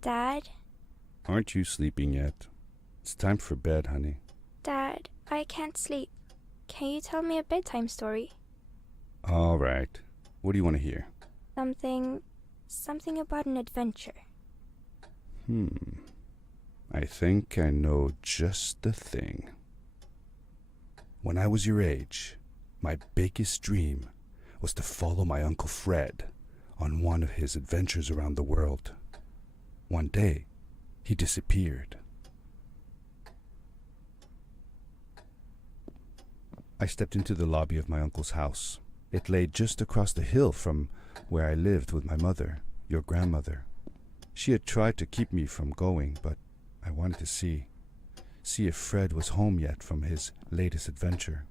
Dad? Aren't you sleeping yet? It's time for bed, honey. Dad, I can't sleep. Can you tell me a bedtime story? All right. What do you want to hear? Something about an adventure. I think I know just the thing. When I was your age, my biggest dream was to follow my Uncle Fred on one of his adventures around the world. One day, he disappeared. I stepped into the lobby of my uncle's house. It lay just across the hill from where I lived with my mother, your grandmother. She had tried to keep me from going, but I wanted to see if Fred was home yet from his latest adventure.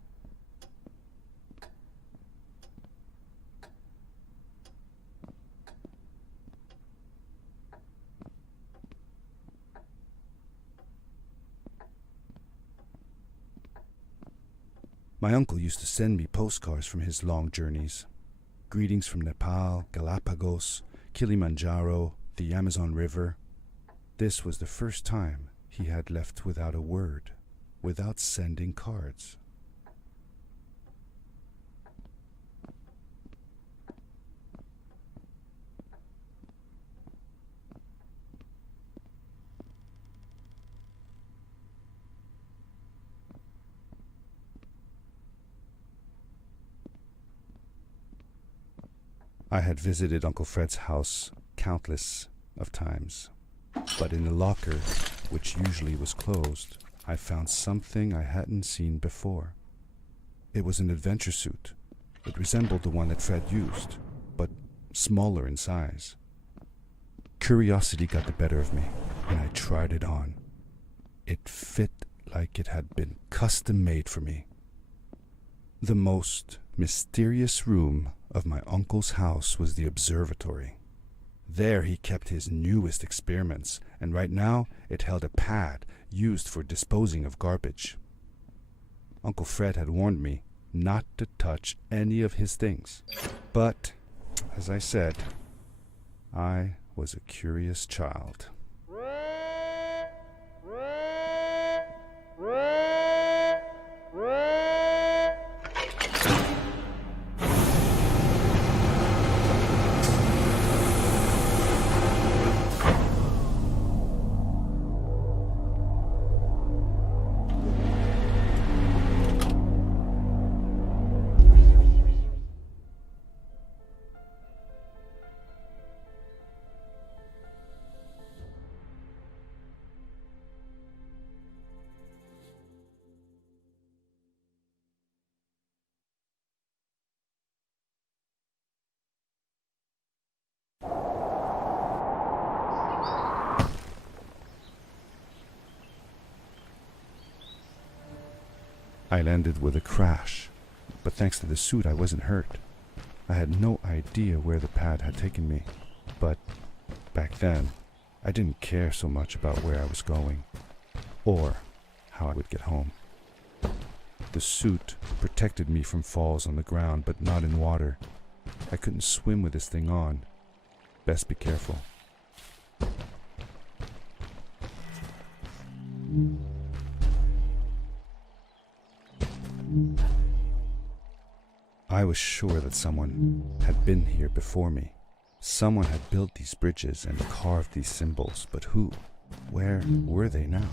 My uncle used to send me postcards from his long journeys. Greetings from Nepal, Galapagos, Kilimanjaro, the Amazon River. This was the first time he had left without a word, without sending cards. I had visited Uncle Fred's house countless of times, but in the locker, which usually was closed, I found something I hadn't seen before. It was an adventure suit. It resembled the one that Fred used, but smaller in size. Curiosity got the better of me, and I tried it on. It fit like it had been custom made for me. The most mysterious room of my uncle's house was the observatory. There he kept his newest experiments, and right now it held a pad used for disposing of garbage. Uncle Fred had warned me not to touch any of his things. But, as I said, I was a curious child. I landed with a crash, but thanks to the suit I wasn't hurt. I had no idea where the pad had taken me, but back then I didn't care so much about where I was going, or how I would get home. The suit protected me from falls on the ground, but not in water. I couldn't swim with this thing on. Best be careful. I was sure that someone had been here before me. Someone had built these bridges and carved these symbols, but who? Where were they now?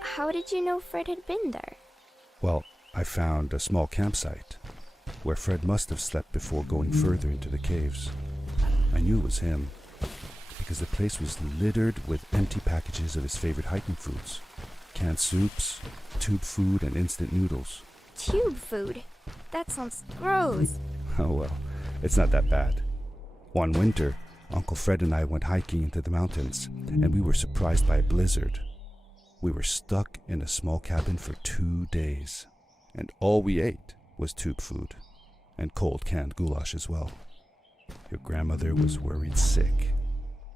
How did you know Fred had been there? Well, I found a small campsite where Fred must have slept before going further into the caves. I knew it was him because the place was littered with empty packages of his favorite hiking foods. canned soups, tube food, and instant noodles. Tube food? That sounds gross. Oh well, it's not that bad. One winter, Uncle Fred and I went hiking into the mountains, and we were surprised by a blizzard. We were stuck in a small cabin for 2 days, and all we ate was tube food, and cold canned goulash as well. Your grandmother was worried sick,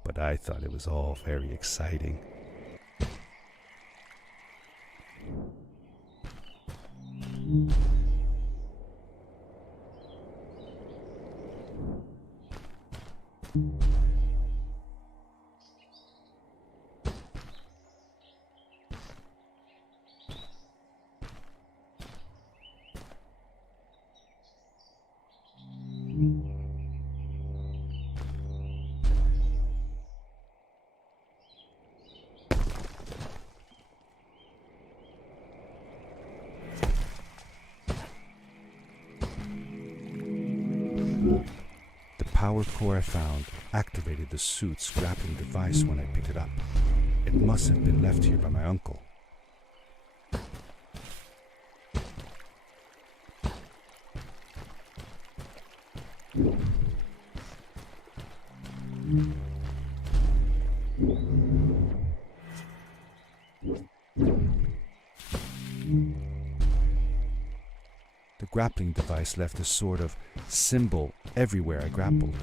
but I thought it was all very exciting. The power core I found activated the suit's grappling device when I picked it up. It must have been left here by my uncle. The grappling device left a sort of symbol everywhere I grappled.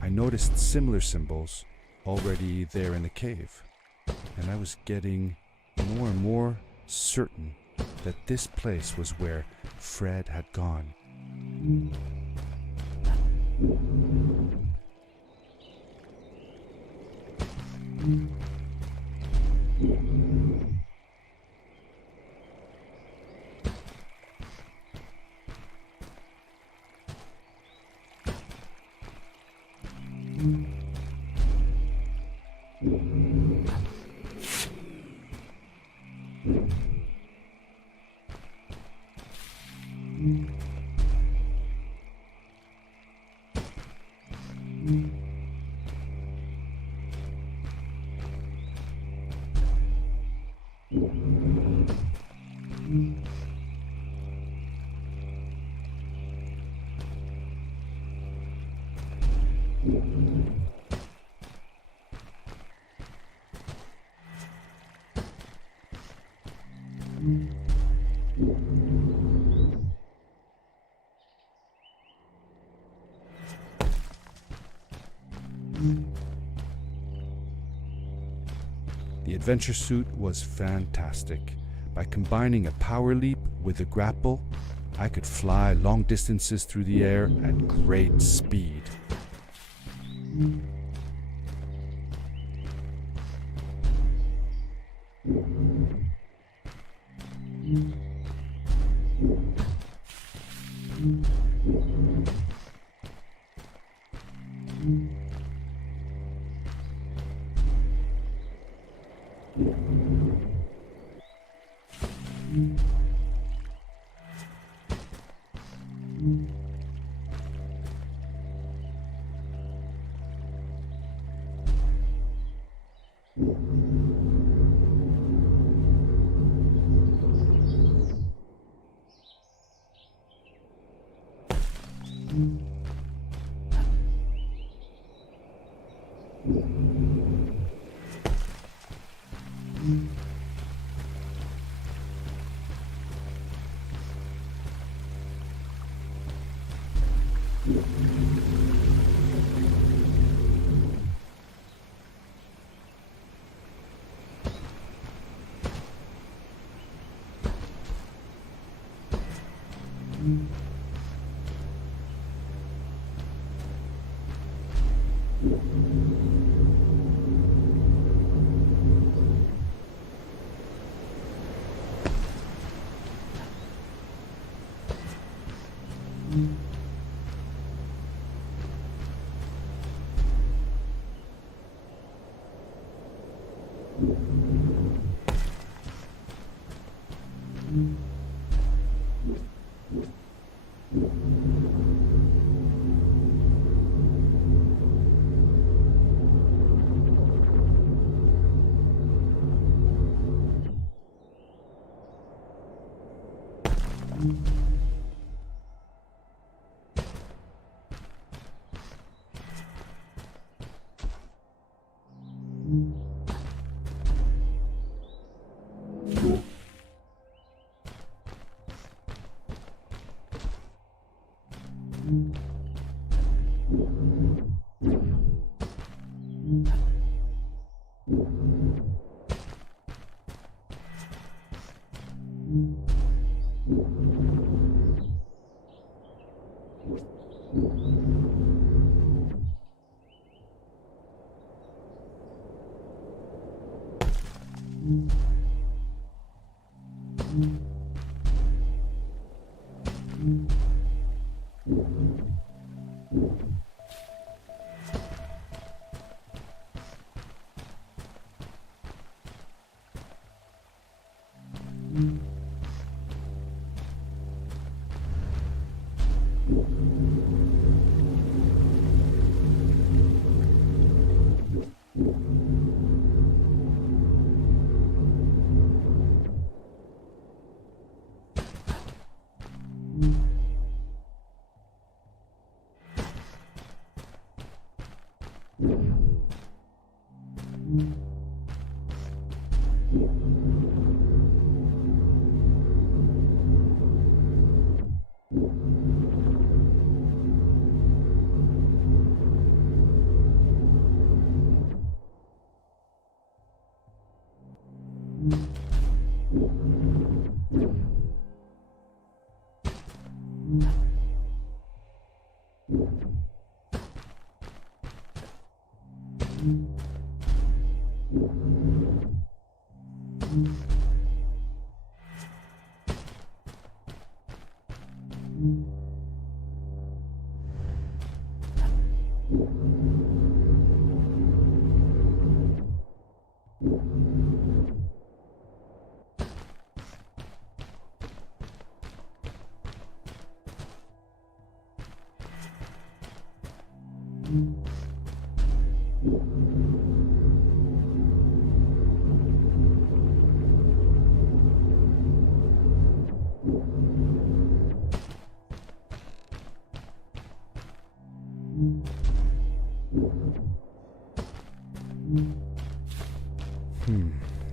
I noticed similar symbols already there in the cave, and I was getting more and more certain that this place was where Fred had gone. The adventure suit was fantastic. By combining a power leap with a grapple, I could fly long distances through the air at great speed.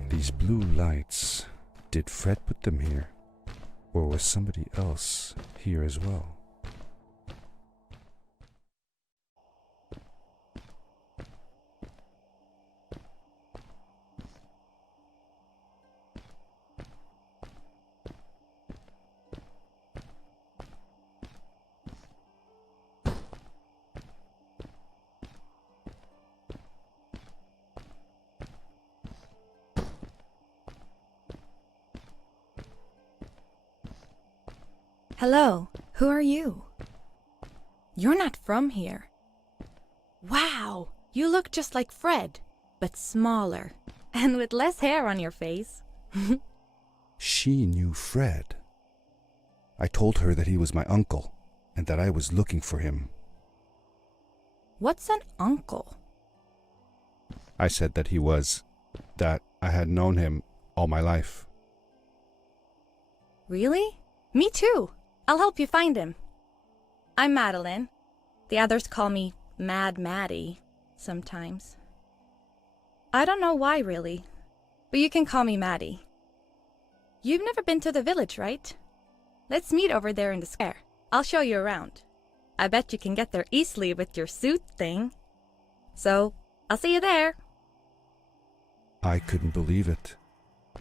These blue lights. Did Fred put them here? Or was somebody else here as well? Hello, who are you? You're not from here. Wow, you look just like Fred, but smaller, and with less hair on your face. She knew Fred. I told her that he was my uncle, and that I was looking for him. What's an uncle? I said that I had known him all my life. Really? Me too. I'll help you find him. I'm Madeline. The others call me Mad Maddie sometimes. I don't know why, really, but you can call me Maddie. You've never been to the village, right? Let's meet over there in the square. I'll show you around. I bet you can get there easily with your suit thing. So, I'll see you there. I couldn't believe it.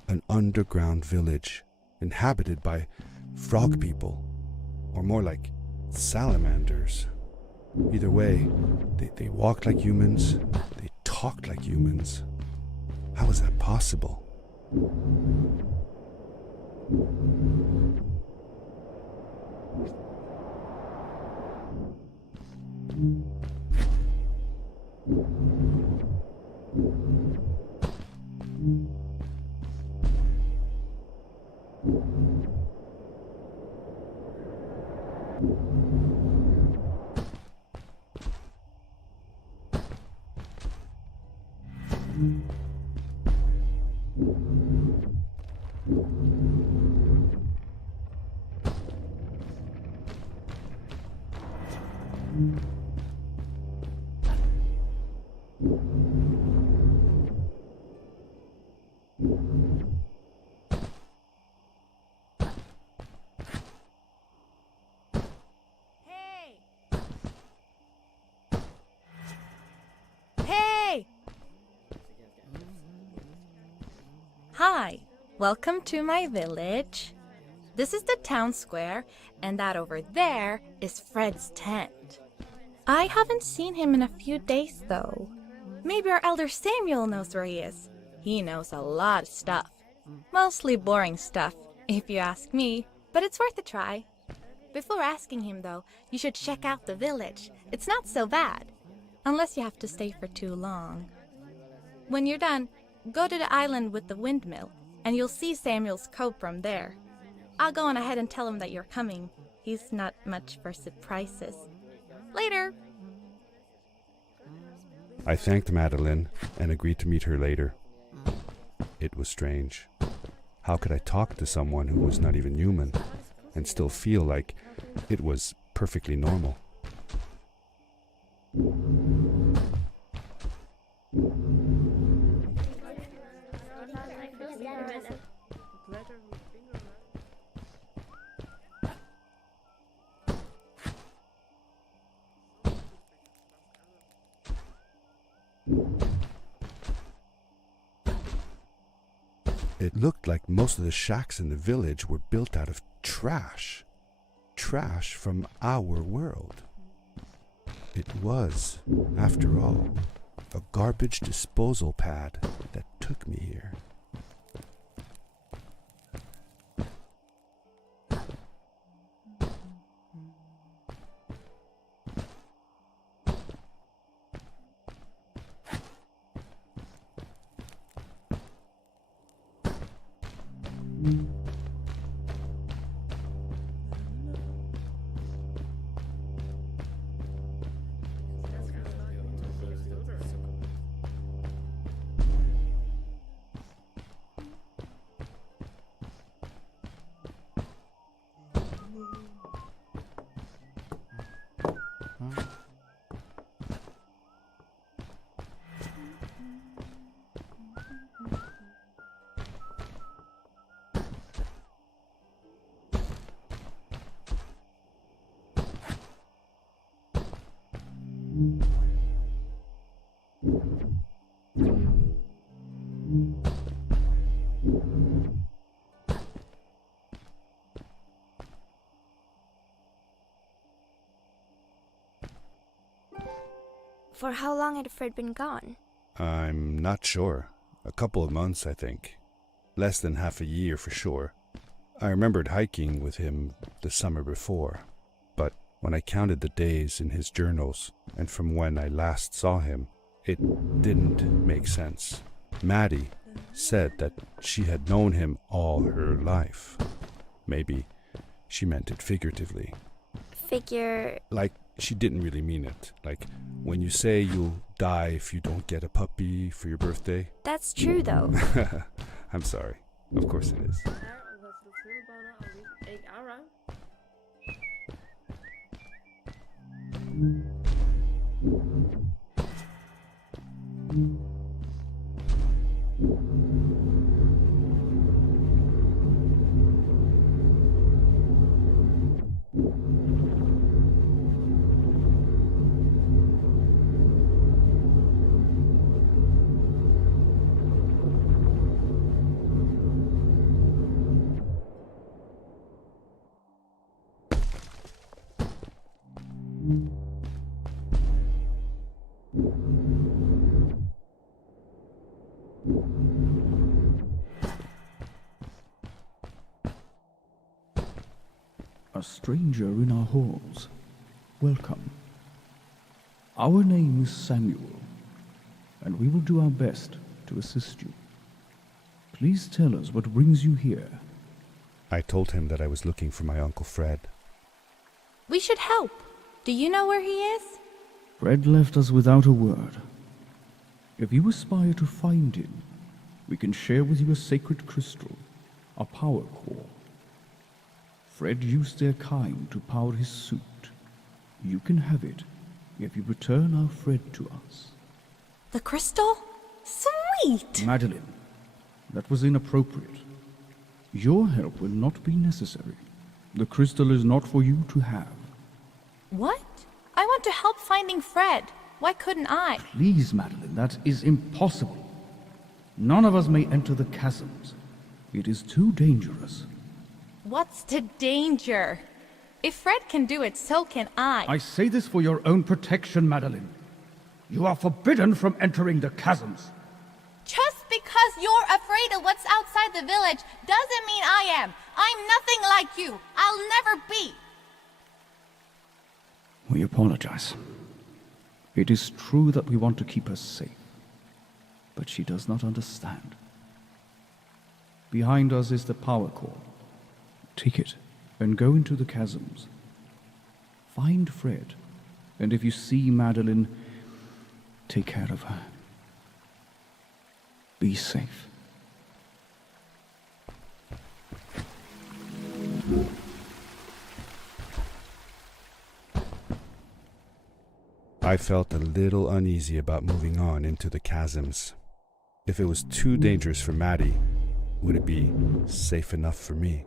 An underground village, inhabited by frog people, or more like salamanders. Either way, they walked like humans, they talked like humans. How was that possible? Welcome to my village. This is the town square, and that over there is Fred's tent. I haven't seen him in a few days, though. Maybe our elder Samuel knows where he is. He knows a lot of stuff. Mostly boring stuff, if you ask me, but it's worth a try. Before asking him, though, you should check out the village. It's not so bad, unless you have to stay for too long. When you're done, go to the island with the windmill, and you'll see Samuel's cove from there. I'll go on ahead and tell him that you're coming. He's not much for surprises. Later! I thanked Madeline and agreed to meet her later. It was strange. How could I talk to someone who was not even human and still feel like it was perfectly normal? It looked like most of the shacks in the village were built out of trash. Trash from our world. It was, after all, a garbage disposal pad that took me here. For how long had Fred been gone? I'm not sure. A couple of months, I think. Less than half a year for sure. I remembered hiking with him the summer before, but when I counted the days in his journals and from when I last saw him, it didn't make sense. Maddie said that she had known him all her life. Maybe she meant it figuratively. Like she didn't really mean it. Like when you say you'll die if you don't get a puppy for your birthday. That's true, though. I'm sorry. Of course it is. A stranger in our halls. Welcome. Our name is Samuel, and we will do our best to assist you. Please tell us what brings you here. I told him that I was looking for my Uncle Fred. We should help. Do you know where he is? Fred left us without a word. If you aspire to find him, we can share with you a sacred crystal, a power core. Fred used their kind to power his suit. You can have it if you return our Fred to us. The crystal? Sweet! Madeline, that was inappropriate. Your help will not be necessary. The crystal is not for you to have. What? I want to help finding Fred. Why couldn't I? Please, Madeline, that is impossible. None of us may enter the chasms. It is too dangerous. What's the danger? If Fred can do it, so can I. I say this for your own protection, Madeline. You are forbidden from entering the chasms. Just because you're afraid of what's outside the village doesn't mean I am. I'm nothing like you. I'll never be. We apologize. It is true that we want to keep her safe, but she does not understand. Behind us is the power core. Take it and go into the chasms. Find Fred, and if you see Madeline, take care of her. Be safe. I felt a little uneasy about moving on into the chasms. If it was too dangerous for Maddie, would it be safe enough for me?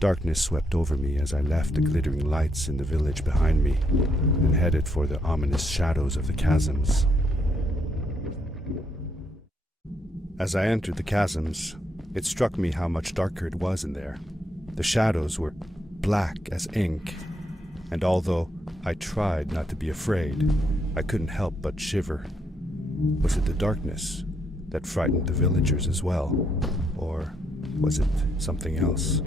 Darkness swept over me as I left the glittering lights in the village behind me and headed for the ominous shadows of the chasms. As I entered the chasms, it struck me how much darker it was in there. The shadows were black as ink, and although I tried not to be afraid, I couldn't help but shiver. Was it the darkness that frightened the villagers as well, or was it something else?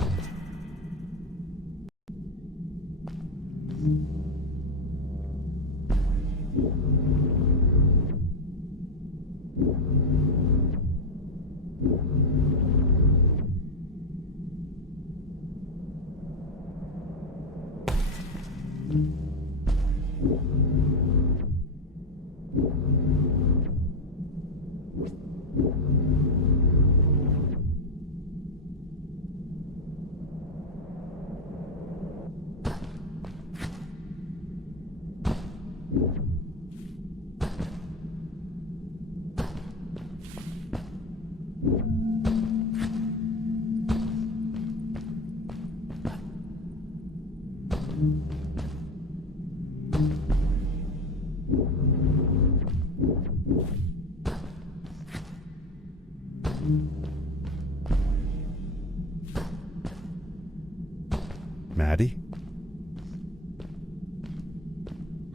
Maddie?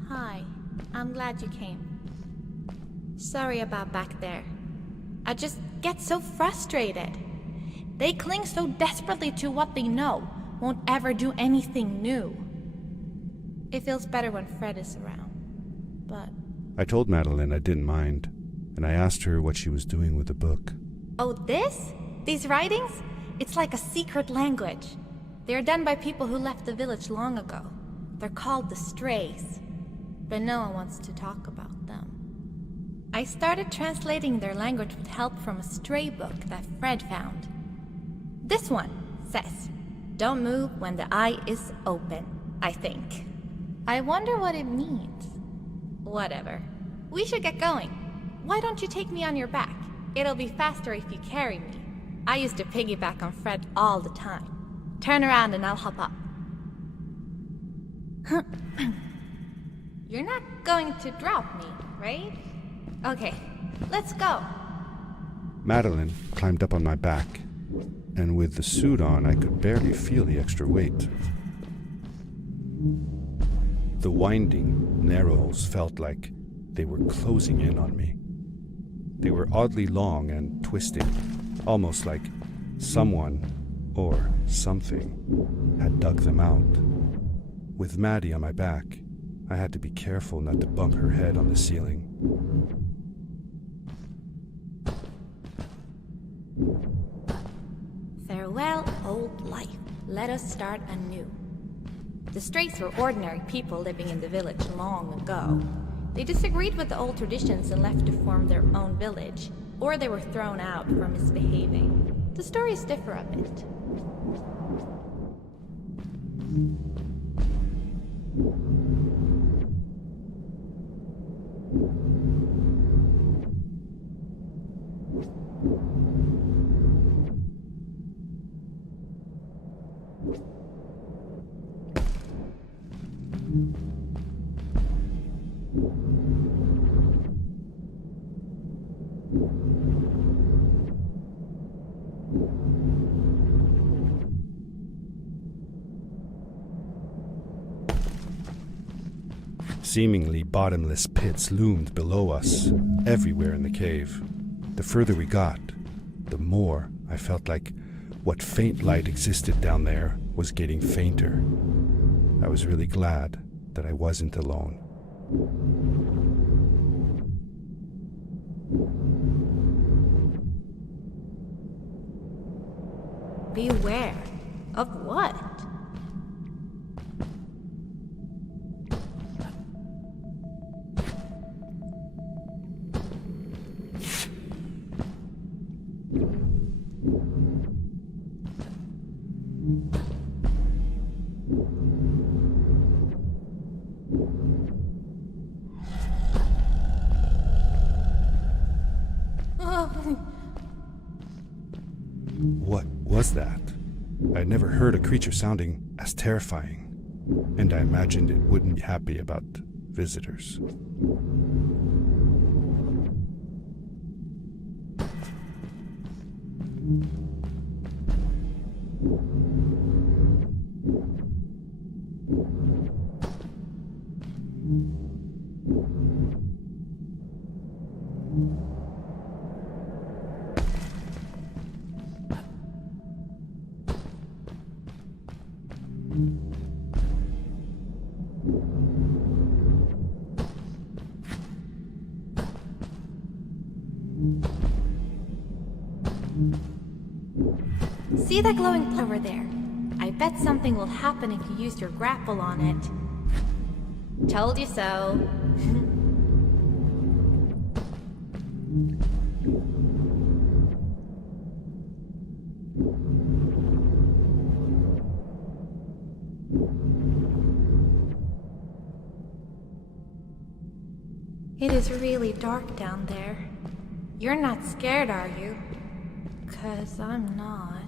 Hi, I'm glad you came. Sorry about back there. I just get so frustrated. They cling so desperately to what they know, won't ever do anything new. It feels better when Fred is around, but... I told Madeline I didn't mind, and I asked her what she was doing with the book. Oh, this? These writings? It's like a secret language. They are done by people who left the village long ago. They're called the Strays, but no one wants to talk about them. I started translating their language with help from a stray book that Fred found. This one says, "Don't move when the eye is open," I think. I wonder what it means. Whatever. We should get going. Why don't you take me on your back? It'll be faster if you carry me. I used to piggyback on Fred all the time. Turn around and I'll hop up. You're not going to drop me, right? Okay, let's go. Madeline climbed up on my back, and with the suit on, I could barely feel the extra weight. The winding, narrow halls felt like they were closing in on me. They were oddly long and twisted, almost like someone or something had dug them out. With Maddie on my back, I had to be careful not to bump her head on the ceiling. Farewell, old life. Let us start anew. The Straits were ordinary people living in the village long ago. They disagreed with the old traditions and left to form their own village, or they were thrown out for misbehaving. The stories differ a bit. Seemingly bottomless pits loomed below us, everywhere in the cave. The further we got, the more I felt like what faint light existed down there was getting fainter. I was really glad that I wasn't alone. Beware. Of what? What was that? I'd never heard a creature sounding as terrifying, and I imagined it wouldn't be happy about visitors. See that glowing plug over there? I bet something will happen if you use your grapple on it. Told you so. It is really dark down there. You're not scared, are you? 'Cause I'm not.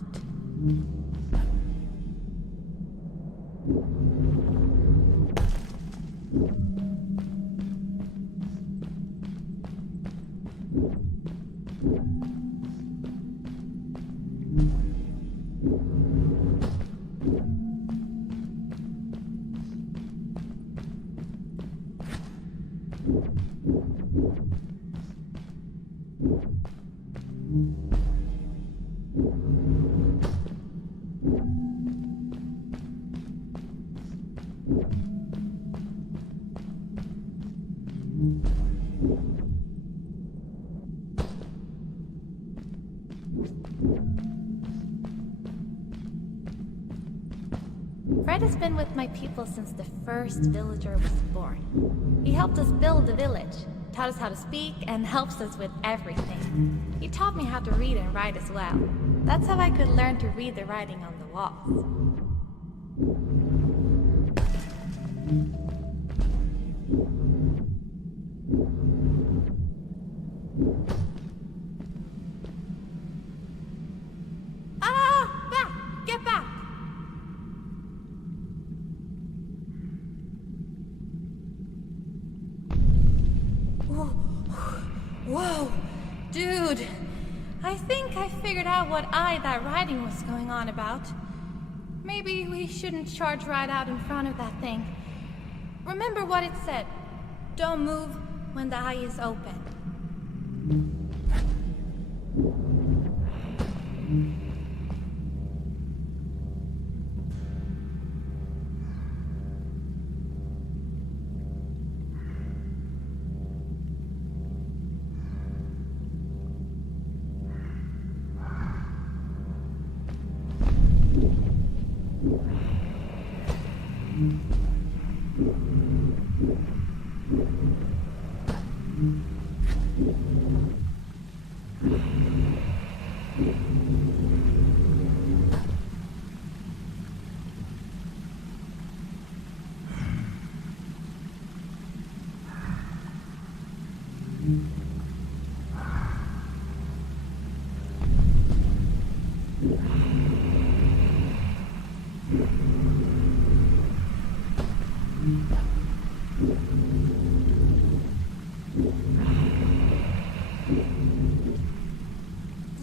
Fred has been with my people since the first villager was born. He helped us build the village, taught us how to speak, and helps us with everything. He taught me how to read and write as well. That's how I could learn to read the writing on the walls. Ah! Back! Get back! Whoa, dude, I I figured out what that writing was going on about. Maybe we shouldn't charge right out in front of that thing. Remember what it said. Don't move when the eye is open.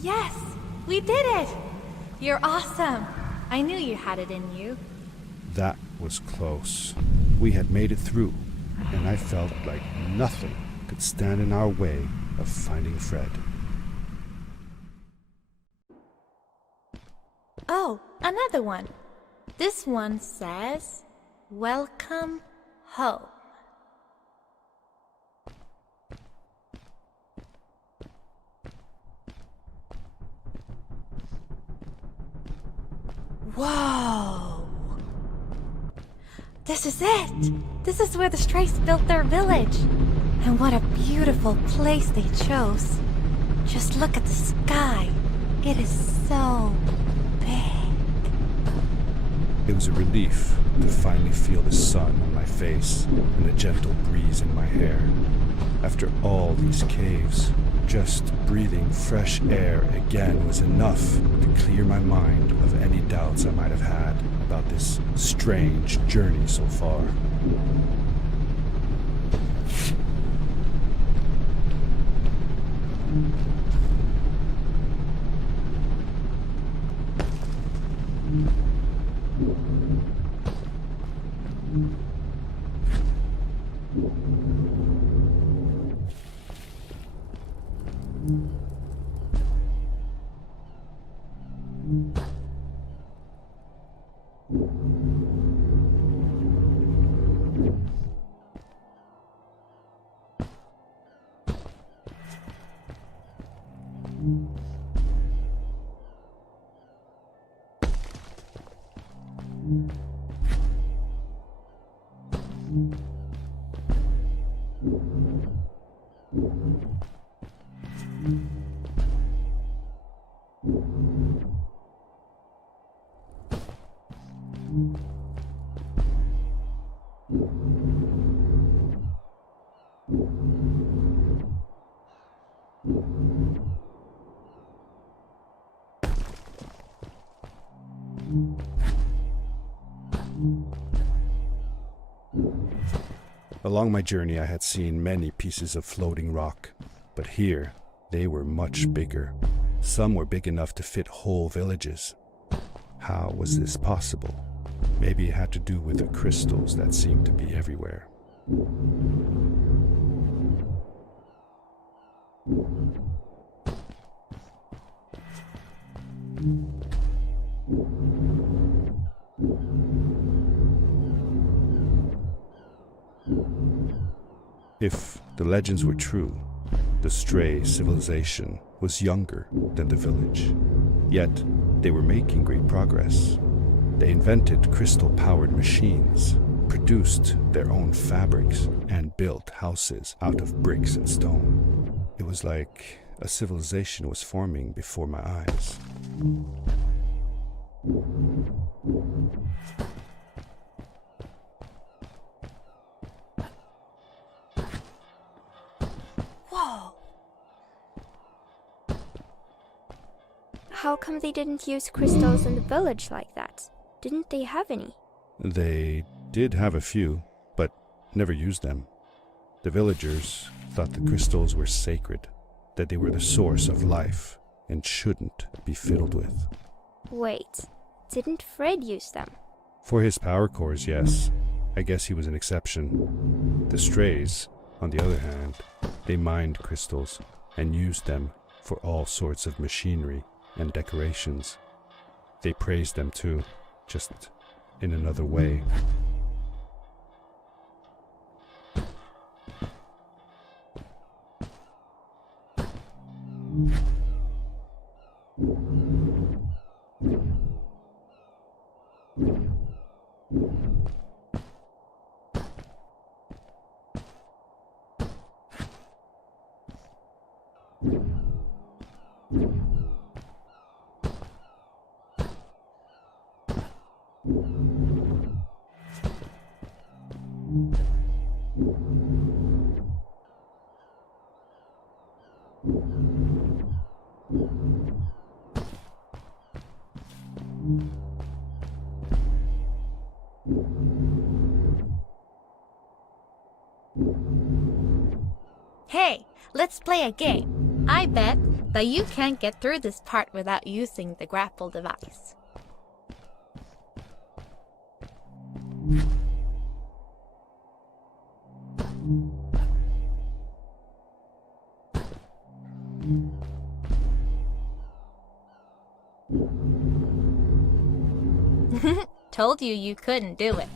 Yes! We did it! You're awesome! I knew you had it in you. That was close. We had made it through, and I felt like nothing could stand in our way of finding Fred. Oh, another one. This one says, "Welcome home." Whoa! This is it! This is where the Strays built their village. And what a beautiful place they chose. Just look at the sky. It is so big. It was a relief to finally feel the sun on my face and the gentle breeze in my hair. After all these caves, just breathing fresh air again was enough to clear my mind of any doubts I might have had about this strange journey so far. Along my journey, I had seen many pieces of floating rock, but here they were much bigger. Some were big enough to fit whole villages. How was this possible? Maybe it had to do with the crystals that seemed to be everywhere. If the legends were true, the Stray civilization was younger than the village. Yet, they were making great progress. They invented crystal-powered machines, produced their own fabrics, and built houses out of bricks and stone. It was like a civilization was forming before my eyes. Whoa! How come they didn't use crystals in the village like that? Didn't they have any? They did have a few, but never used them. The villagers thought the crystals were sacred, that they were the source of life, and shouldn't be fiddled with. Wait, didn't Fred use them? For his power cores, yes. I guess he was an exception. The Strays, on the other hand, they mined crystals and used them for all sorts of machinery and decorations. They praised them too, just in another way. Hey, let's play a game. I bet that you can't get through this part without using the grapple device. Told you couldn't do it.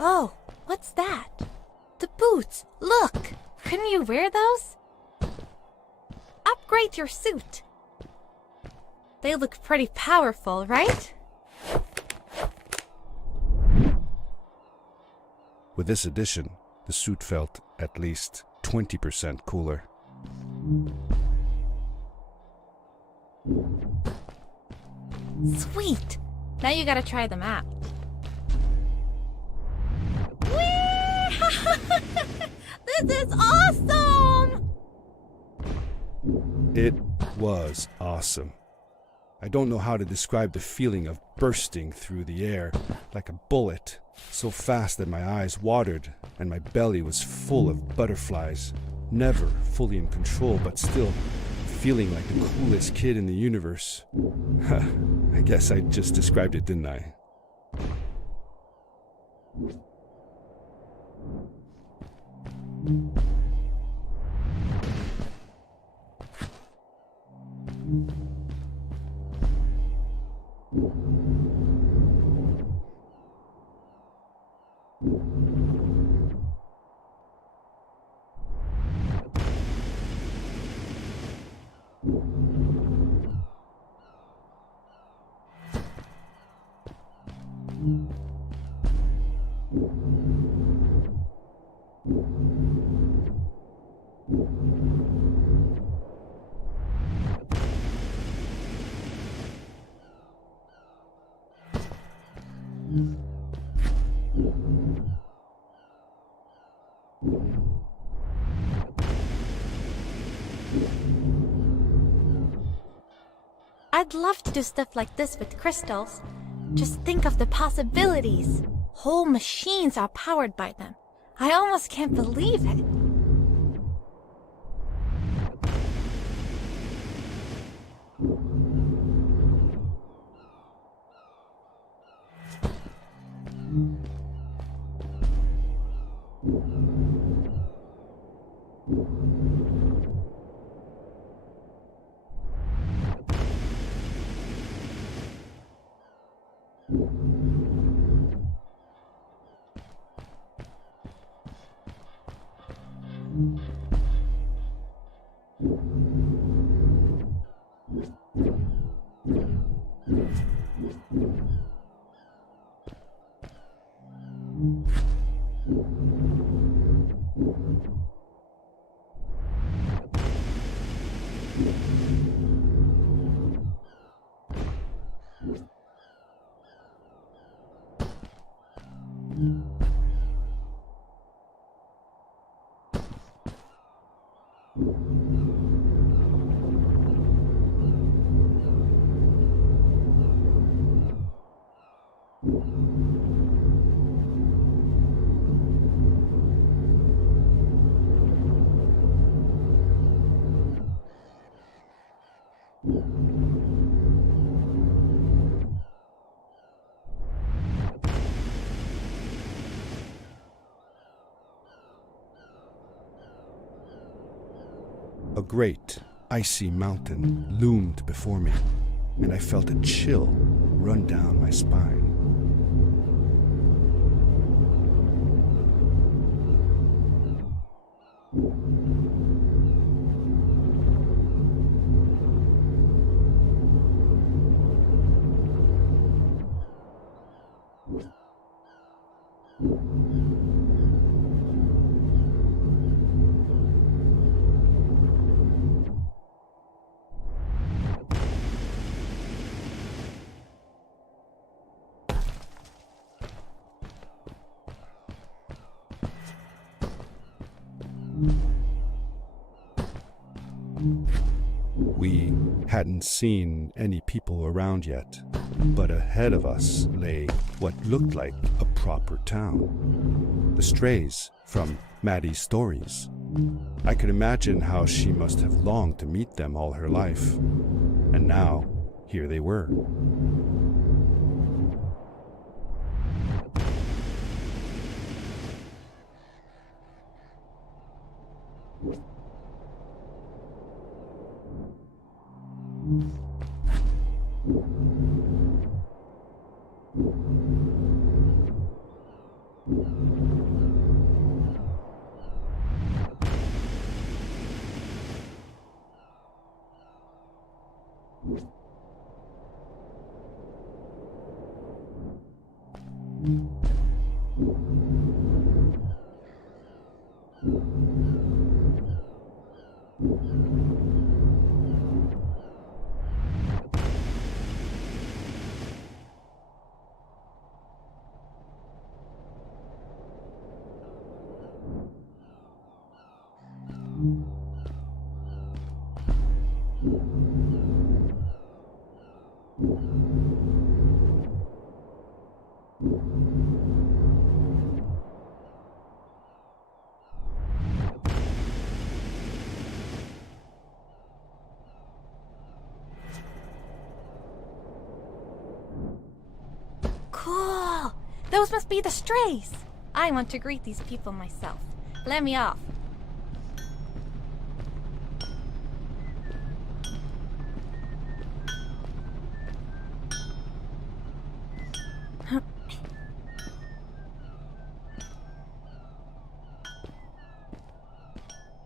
Oh, what's that? The boots! Look! Couldn't you wear those? Upgrade your suit! They look pretty powerful, right? With this addition, the suit felt at least 20% cooler. Sweet! Now you gotta try them out. This is awesome! It was awesome. I don't know how to describe the feeling of bursting through the air like a bullet, so fast that my eyes watered and my belly was full of butterflies. Never fully in control, but still feeling like the coolest kid in the universe. I guess I just described it, didn't I? I'd love to do stuff like this with crystals. Just think of the possibilities. Whole machines are powered by them. I almost can't believe it. A great, icy mountain loomed before me, and I felt a chill run down my spine. We hadn't seen any people around yet, but ahead of us lay what looked like a proper town. The strays from Maddie's stories. I could imagine how she must have longed to meet them all her life. And now, here they were. Cool! Those must be the strays. I want to greet these people myself. Let me off.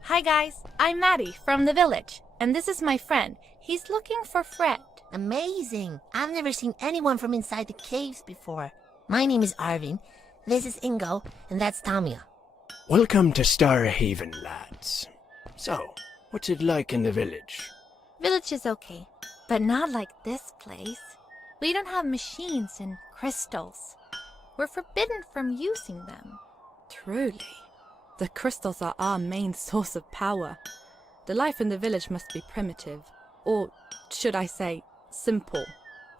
Hi guys, I'm Maddie from the village, and this is my friend. He's looking for Fred. Amazing! I've never seen anyone from inside the caves before. My name is Arvin, this is Ingo, and that's Tamia. Welcome to Starhaven, lads. So, what's it like in the village? Village is okay, but not like this place. We don't have machines and crystals. We're forbidden from using them. Truly. The crystals are our main source of power. The life in the village must be primitive. Or, should I say, simple.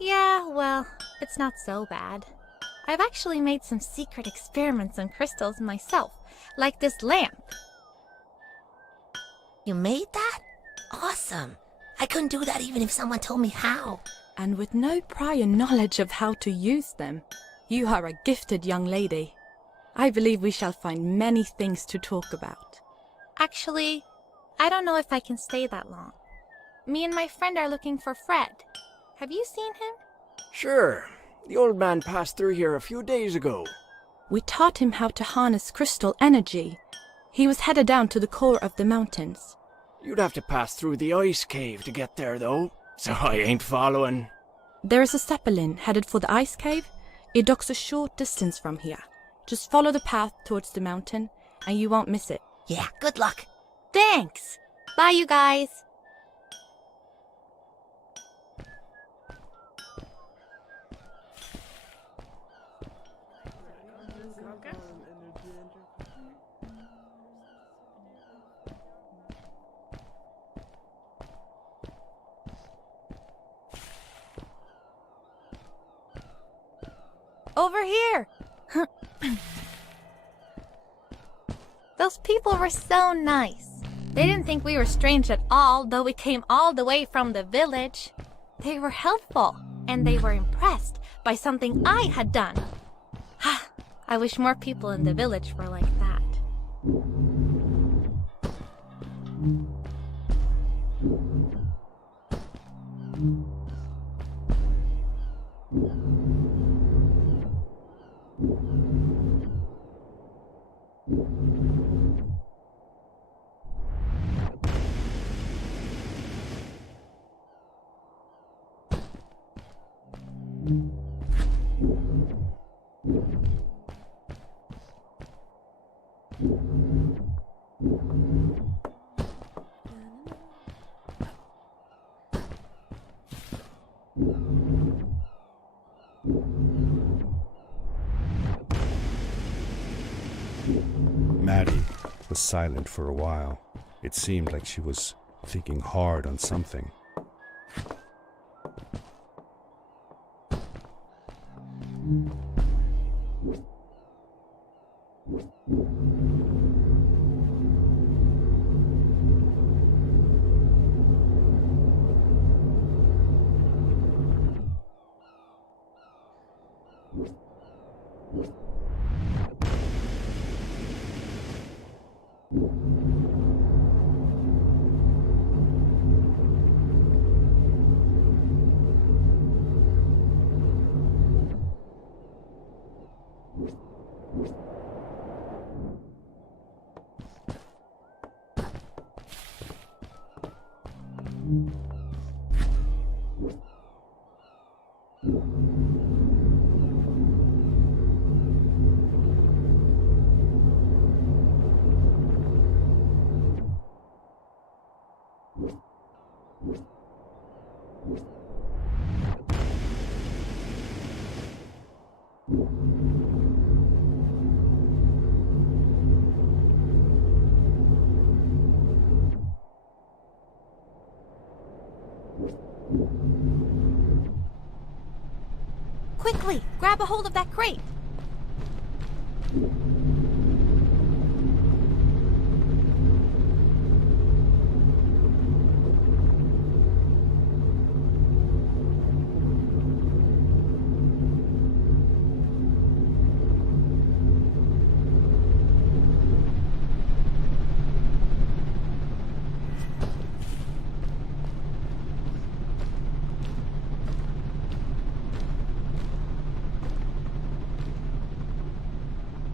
Yeah, well, it's not so bad. I've actually made some secret experiments on crystals myself, like this lamp. You made that? Awesome! I couldn't do that even if someone told me how. And with no prior knowledge of how to use them, you are a gifted young lady. I believe we shall find many things to talk about. Actually, I don't know if I can stay that long. Me and my friend are looking for Fred. Have you seen him? Sure. The old man passed through here a few days ago. We taught him how to harness crystal energy. He was headed down to the core of the mountains. You'd have to pass through the ice cave to get there, though, so I ain't following. There is a zeppelin headed for the ice cave. It docks a short distance from here. Just follow the path towards the mountain, and you won't miss it. Yeah, good luck. Thanks! Bye, you guys! Over here! Those people were so nice. They didn't think we were strange at all, though we came all the way from the village. They were helpful, and they were impressed by something I had done. I wish more people in the village were like that. Maddie was silent for a while. It seemed like she was thinking hard on something. Quickly, grab a hold of that crate.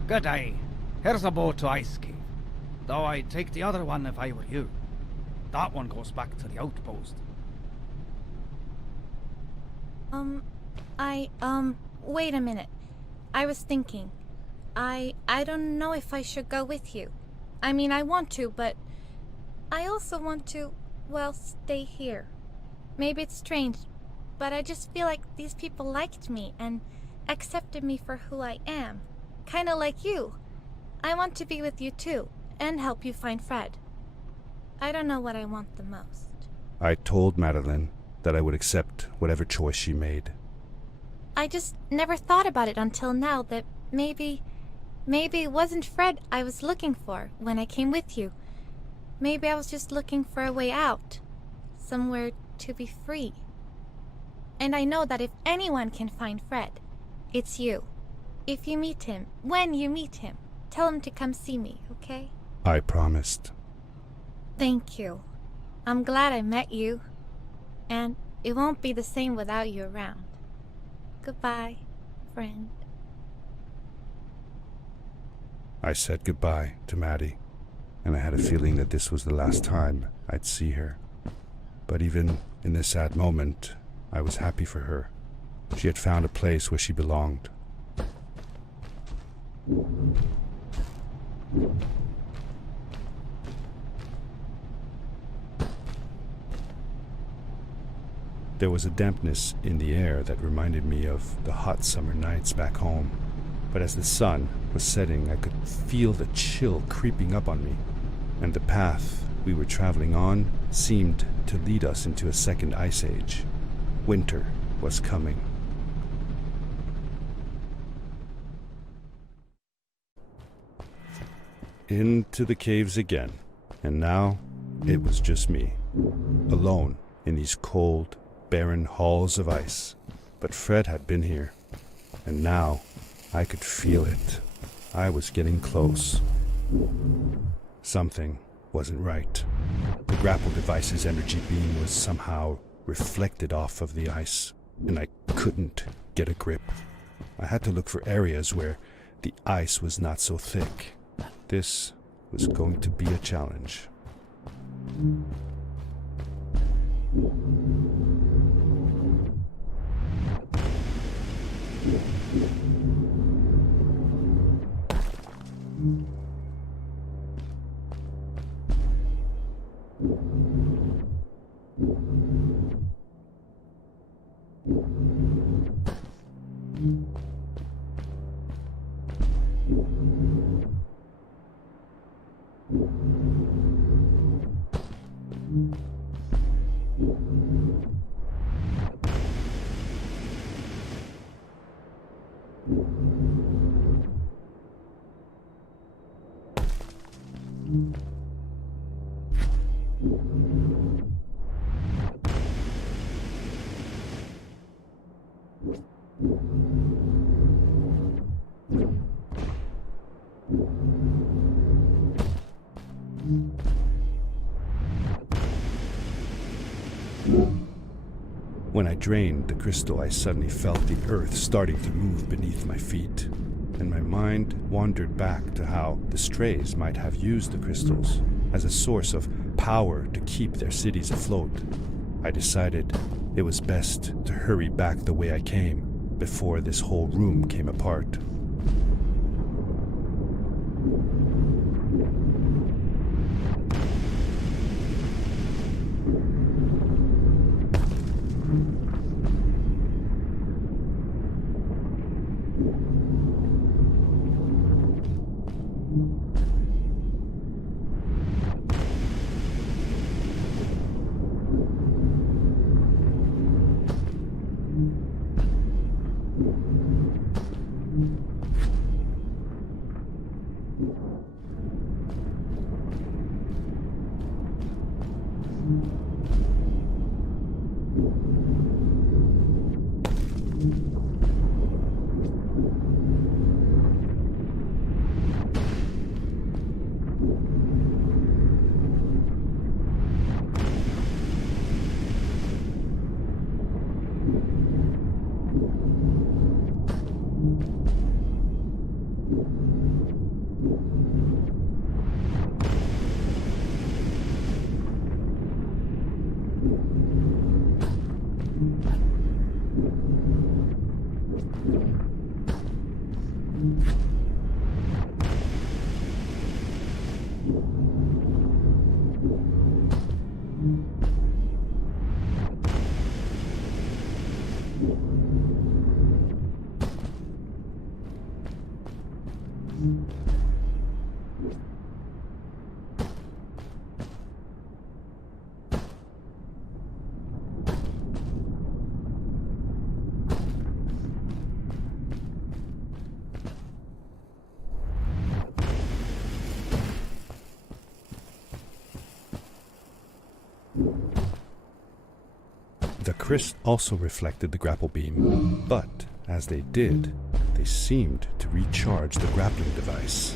Good day. Here's a boat to Ice Cave. Though I'd take the other one if I were you. That one goes back to the outpost. Wait a minute. I was thinking. I don't know if I should go with you. I mean, I want to, but I also want to, well, stay here. Maybe it's strange, but I just feel like these people liked me and accepted me for who I am. Kinda like you. I want to be with you too, and help you find Fred. I don't know what I want the most. I told Madeline that I would accept whatever choice she made. I just never thought about it until now that maybe it wasn't Fred I was looking for when I came with you. Maybe I was just looking for a way out. Somewhere to be free. And I know that if anyone can find Fred, it's you. If you meet him, when you meet him, tell him to come see me, okay? I promised. Thank you. I'm glad I met you. And it won't be the same without you around. Goodbye, friend. I said goodbye to Maddie. and I had a feeling that this was the last time I'd see her. But even in this sad moment, I was happy for her. She had found a place where she belonged. There was a dampness in the air that reminded me of the hot summer nights back home. But as the sun was setting, I could feel the chill creeping up on me, and the path we were traveling on seemed to lead us into a second ice age. Winter was coming. Into the caves again, and now it was just me, alone in these cold, barren halls of ice. But Fred had been here, and now I could feel it. I was getting close. Something wasn't right. The grapple device's energy beam was somehow reflected off of the ice, and I couldn't get a grip. I had to look for areas where the ice was not so thick. This was going to be a challenge. When I drained the crystal, I suddenly felt the earth starting to move beneath my feet, and my mind wandered back to how the strays might have used the crystals as a source of power to keep their cities afloat. I decided it was best to hurry back the way I came before this whole room came apart. The crystal also reflected the grapple beam, but as they did, they seemed to recharge the grappling device.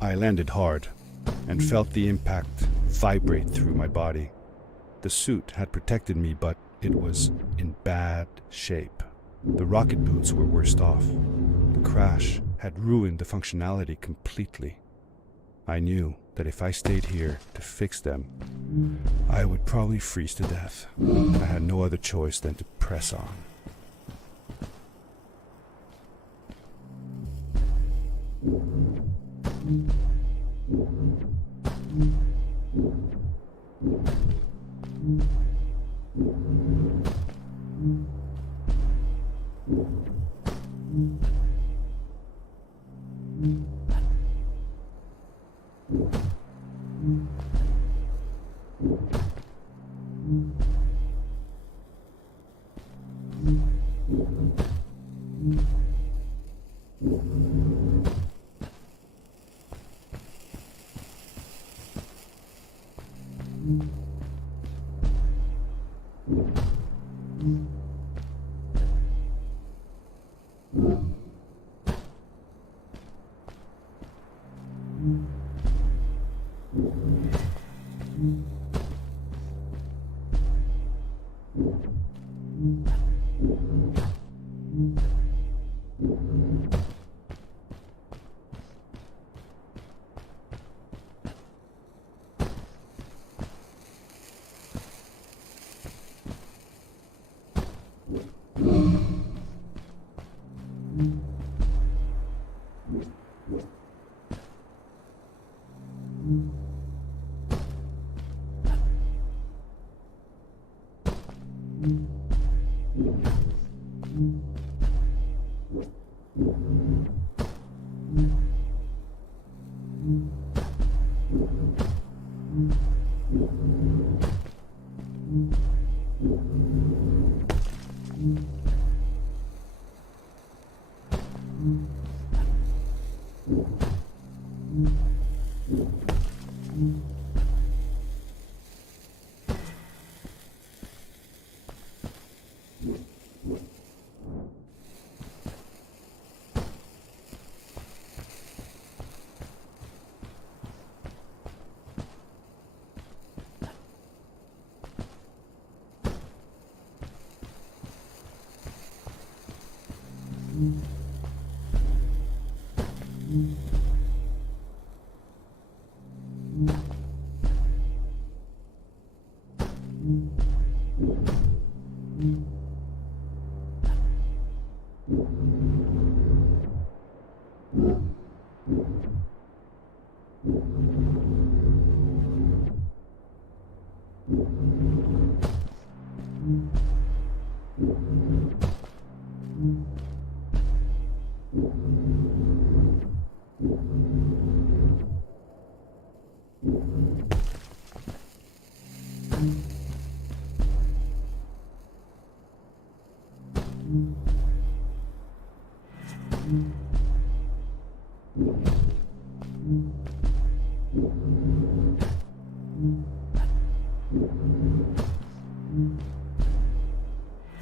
I landed hard and felt the impact vibrate through my body. The suit had protected me, but it was in bad shape. The rocket boots were worst off. The crash had ruined the functionality completely. I knew that if I stayed here to fix them, I would probably freeze to death. I had no other choice than to press on.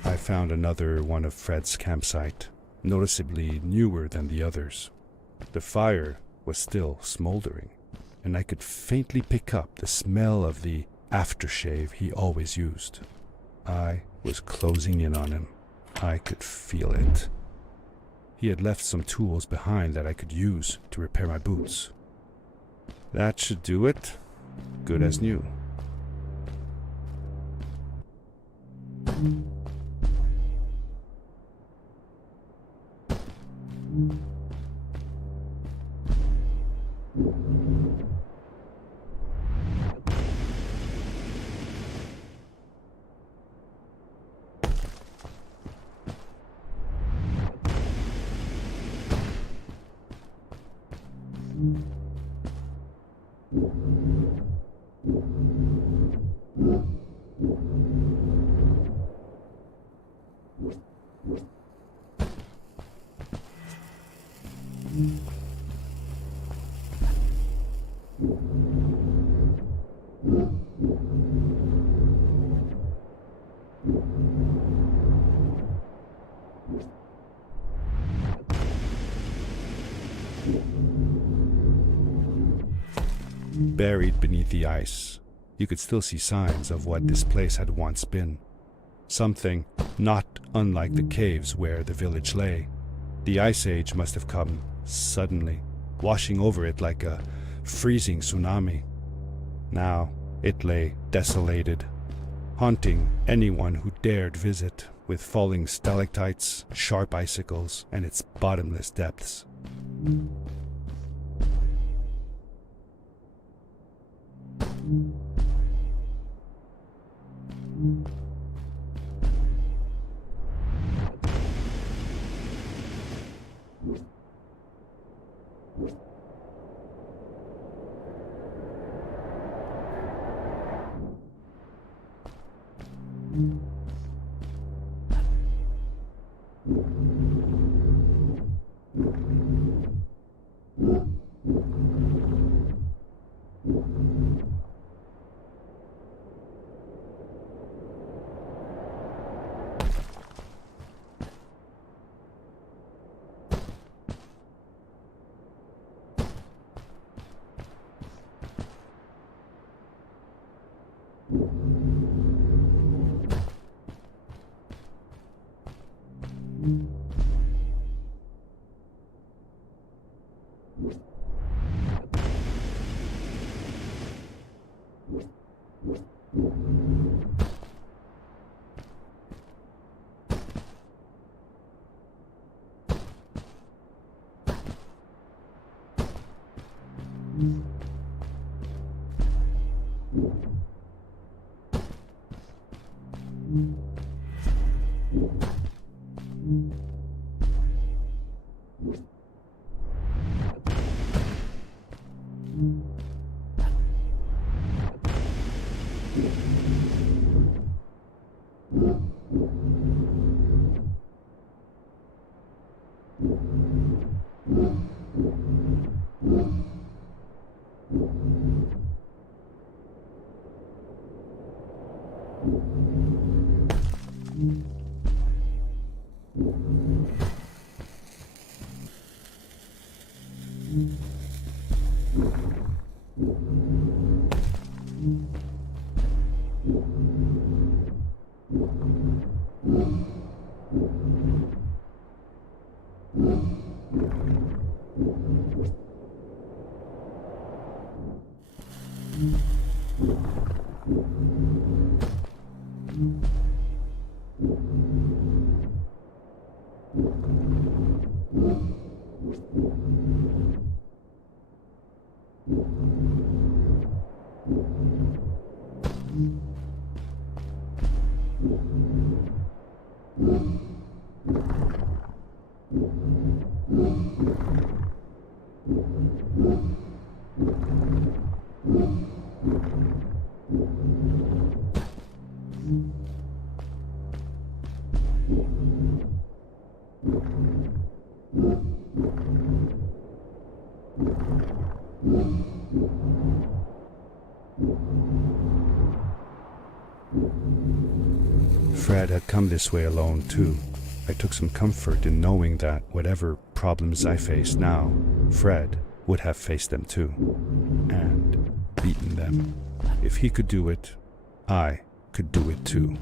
I found another one of Fred's campsite, noticeably newer than the others. The fire was still smoldering, and I could faintly pick up the smell of the aftershave he always used. I was closing in on him. I could feel it. He had left some tools behind that I could use to repair my boots. That should do it. Good as new. Buried beneath the ice, you could still see signs of what this place had once been. Something not unlike the caves where the village lay. The Ice Age must have come suddenly, washing over it like a freezing tsunami. Now it lay desolated, haunting anyone who dared visit, with falling stalactites, sharp icicles, and its bottomless depths. Fred had come this way alone, too. I took some comfort in knowing that whatever problems I faced now, Fred would have faced them too, and beaten them. If he could do it, I could do it too.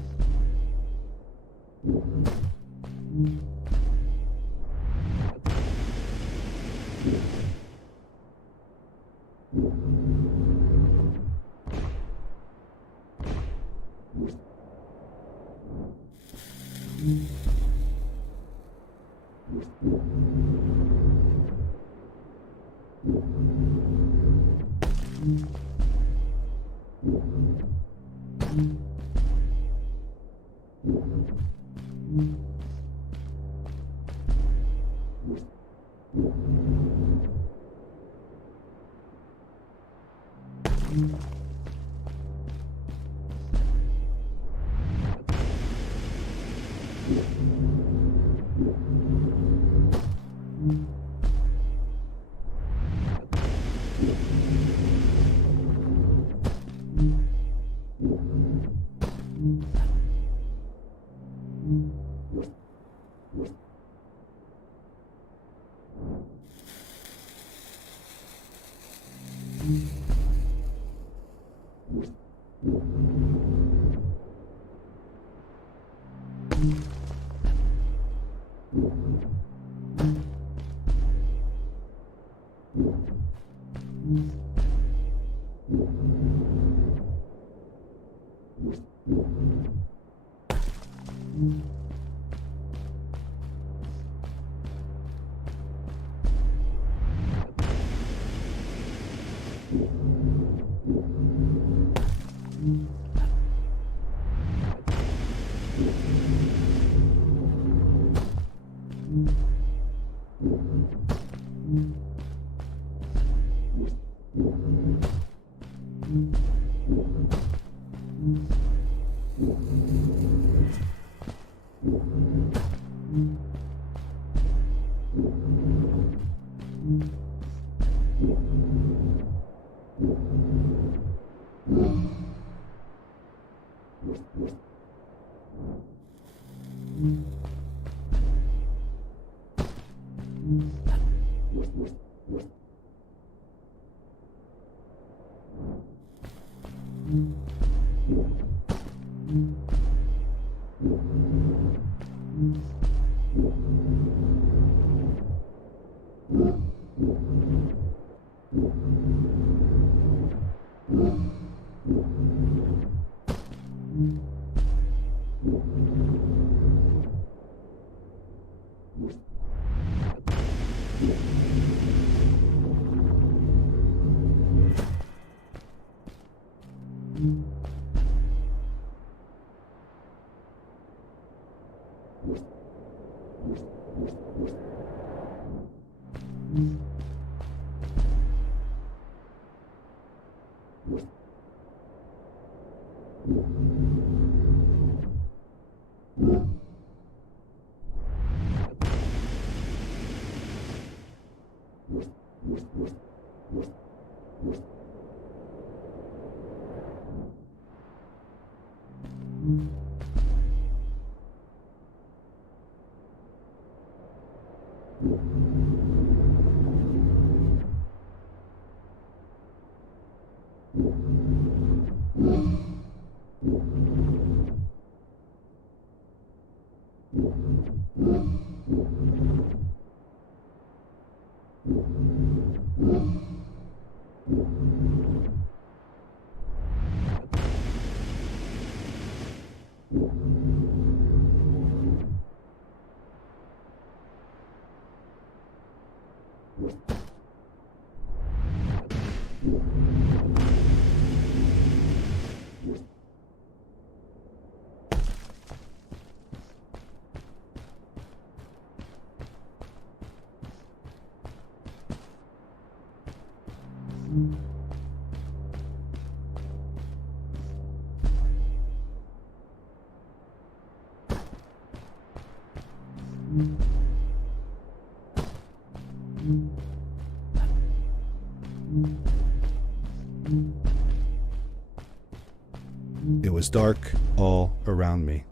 It was dark all around me,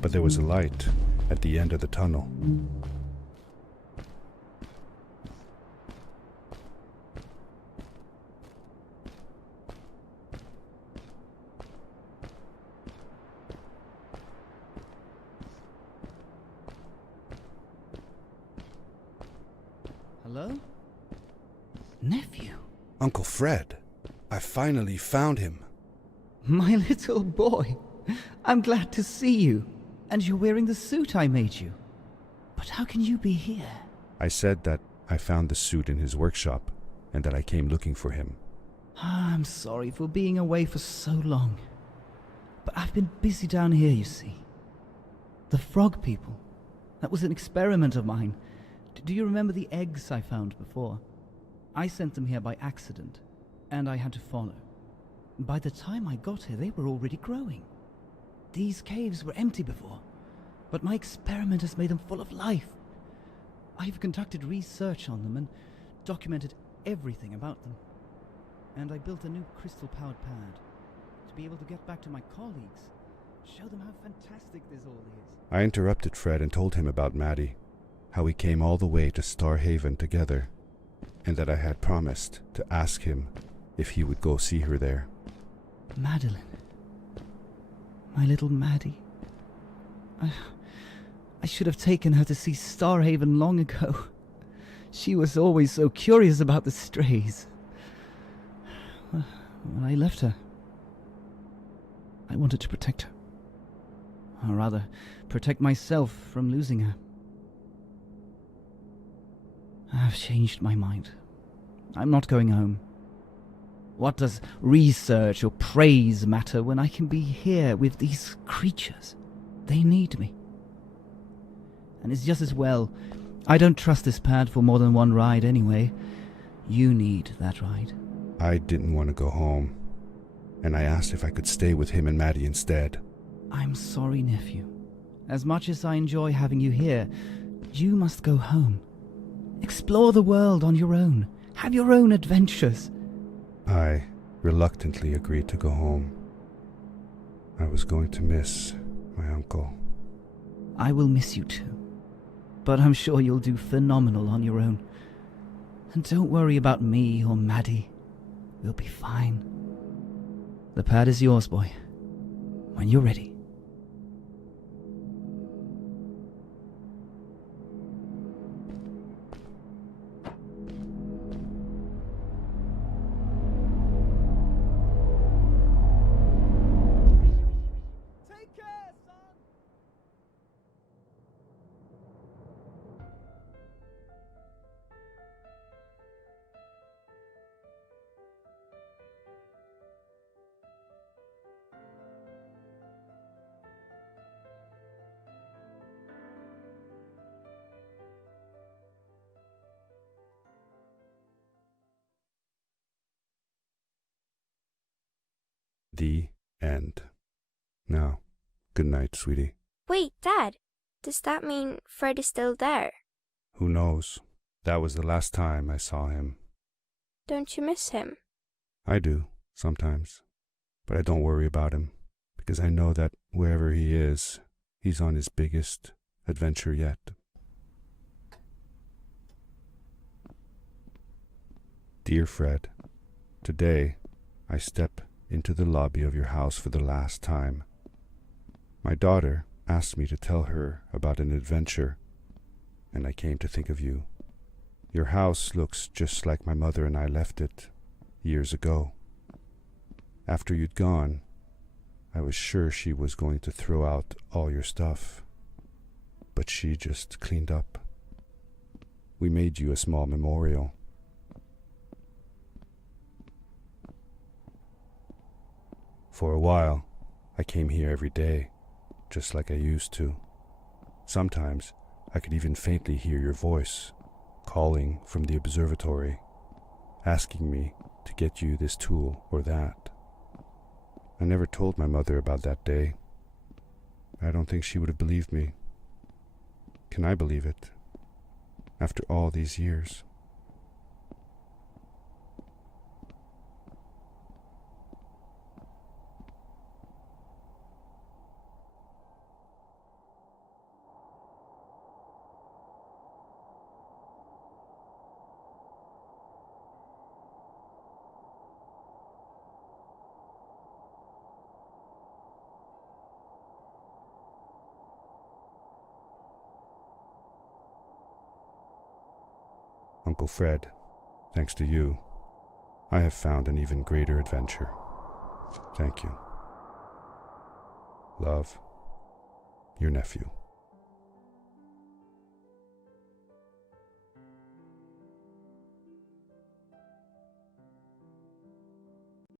but there was a light at the end of the tunnel. Hello? Nephew? Uncle Fred, I finally found him. My little boy. I'm glad to see you. And you're wearing the suit I made you. But how can you be here? I said that I found the suit in his workshop and that I came looking for him. I'm sorry for being away for so long. But I've been busy down here, you see. The frog people. That was an experiment of mine. Do you remember the eggs I found before? I sent them here by accident, and I had to follow. By the time I got here, they were already growing. These caves were empty before, but my experiment has made them full of life. I've conducted research on them and documented everything about them. And I built a new crystal-powered pad to be able to get back to my colleagues Show them how fantastic this all is. I interrupted Fred and told him about Maddie, how we came all the way to Starhaven together, and that I had promised to ask him if he would go see her there. Madeline. My little Maddie. I should have taken her to see Starhaven long ago. She was always so curious about the strays. When I left her, I wanted to protect her. Or rather, protect myself from losing her. I've changed my mind. I'm not going home. What does research or praise matter when I can be here with these creatures? They need me. And it's just as well. I don't trust this pad for more than one ride anyway. You need that ride. I didn't want to go home, and I asked if I could stay with him and Maddie instead. I'm sorry, nephew. As much as I enjoy having you here, you must go home. Explore the world on your own. Have your own adventures. I reluctantly agreed to go home. I was going to miss my uncle. I will miss you too. But I'm sure you'll do phenomenal on your own. And don't worry about me or Maddie. We'll be fine. The pad is yours, boy. When you're ready. Take care, son! The end. Now, good night, sweetie. Wait, Dad. Does that mean Fred is still there? Who knows? That was the last time I saw him. Don't you miss him? I do, sometimes. But I don't worry about him, because I know that wherever he is, he's on his biggest adventure yet. Dear Fred, today I step into the lobby of your house for the last time. My daughter asked me to tell her about an adventure, and I came to think of you. Your house looks just like my mother and I left it years ago. After you'd gone, I was sure she was going to throw out all your stuff, but she just cleaned up. We made you a small memorial. For a while, I came here every day, just like I used to. Sometimes I could even faintly hear your voice, calling from the observatory, asking me to get you this tool or that. I never told my mother about that day. I don't think she would have believed me. Can I believe it? After all these years? Uncle Fred, thanks to you, I have found an even greater adventure. Thank you. Love, your nephew.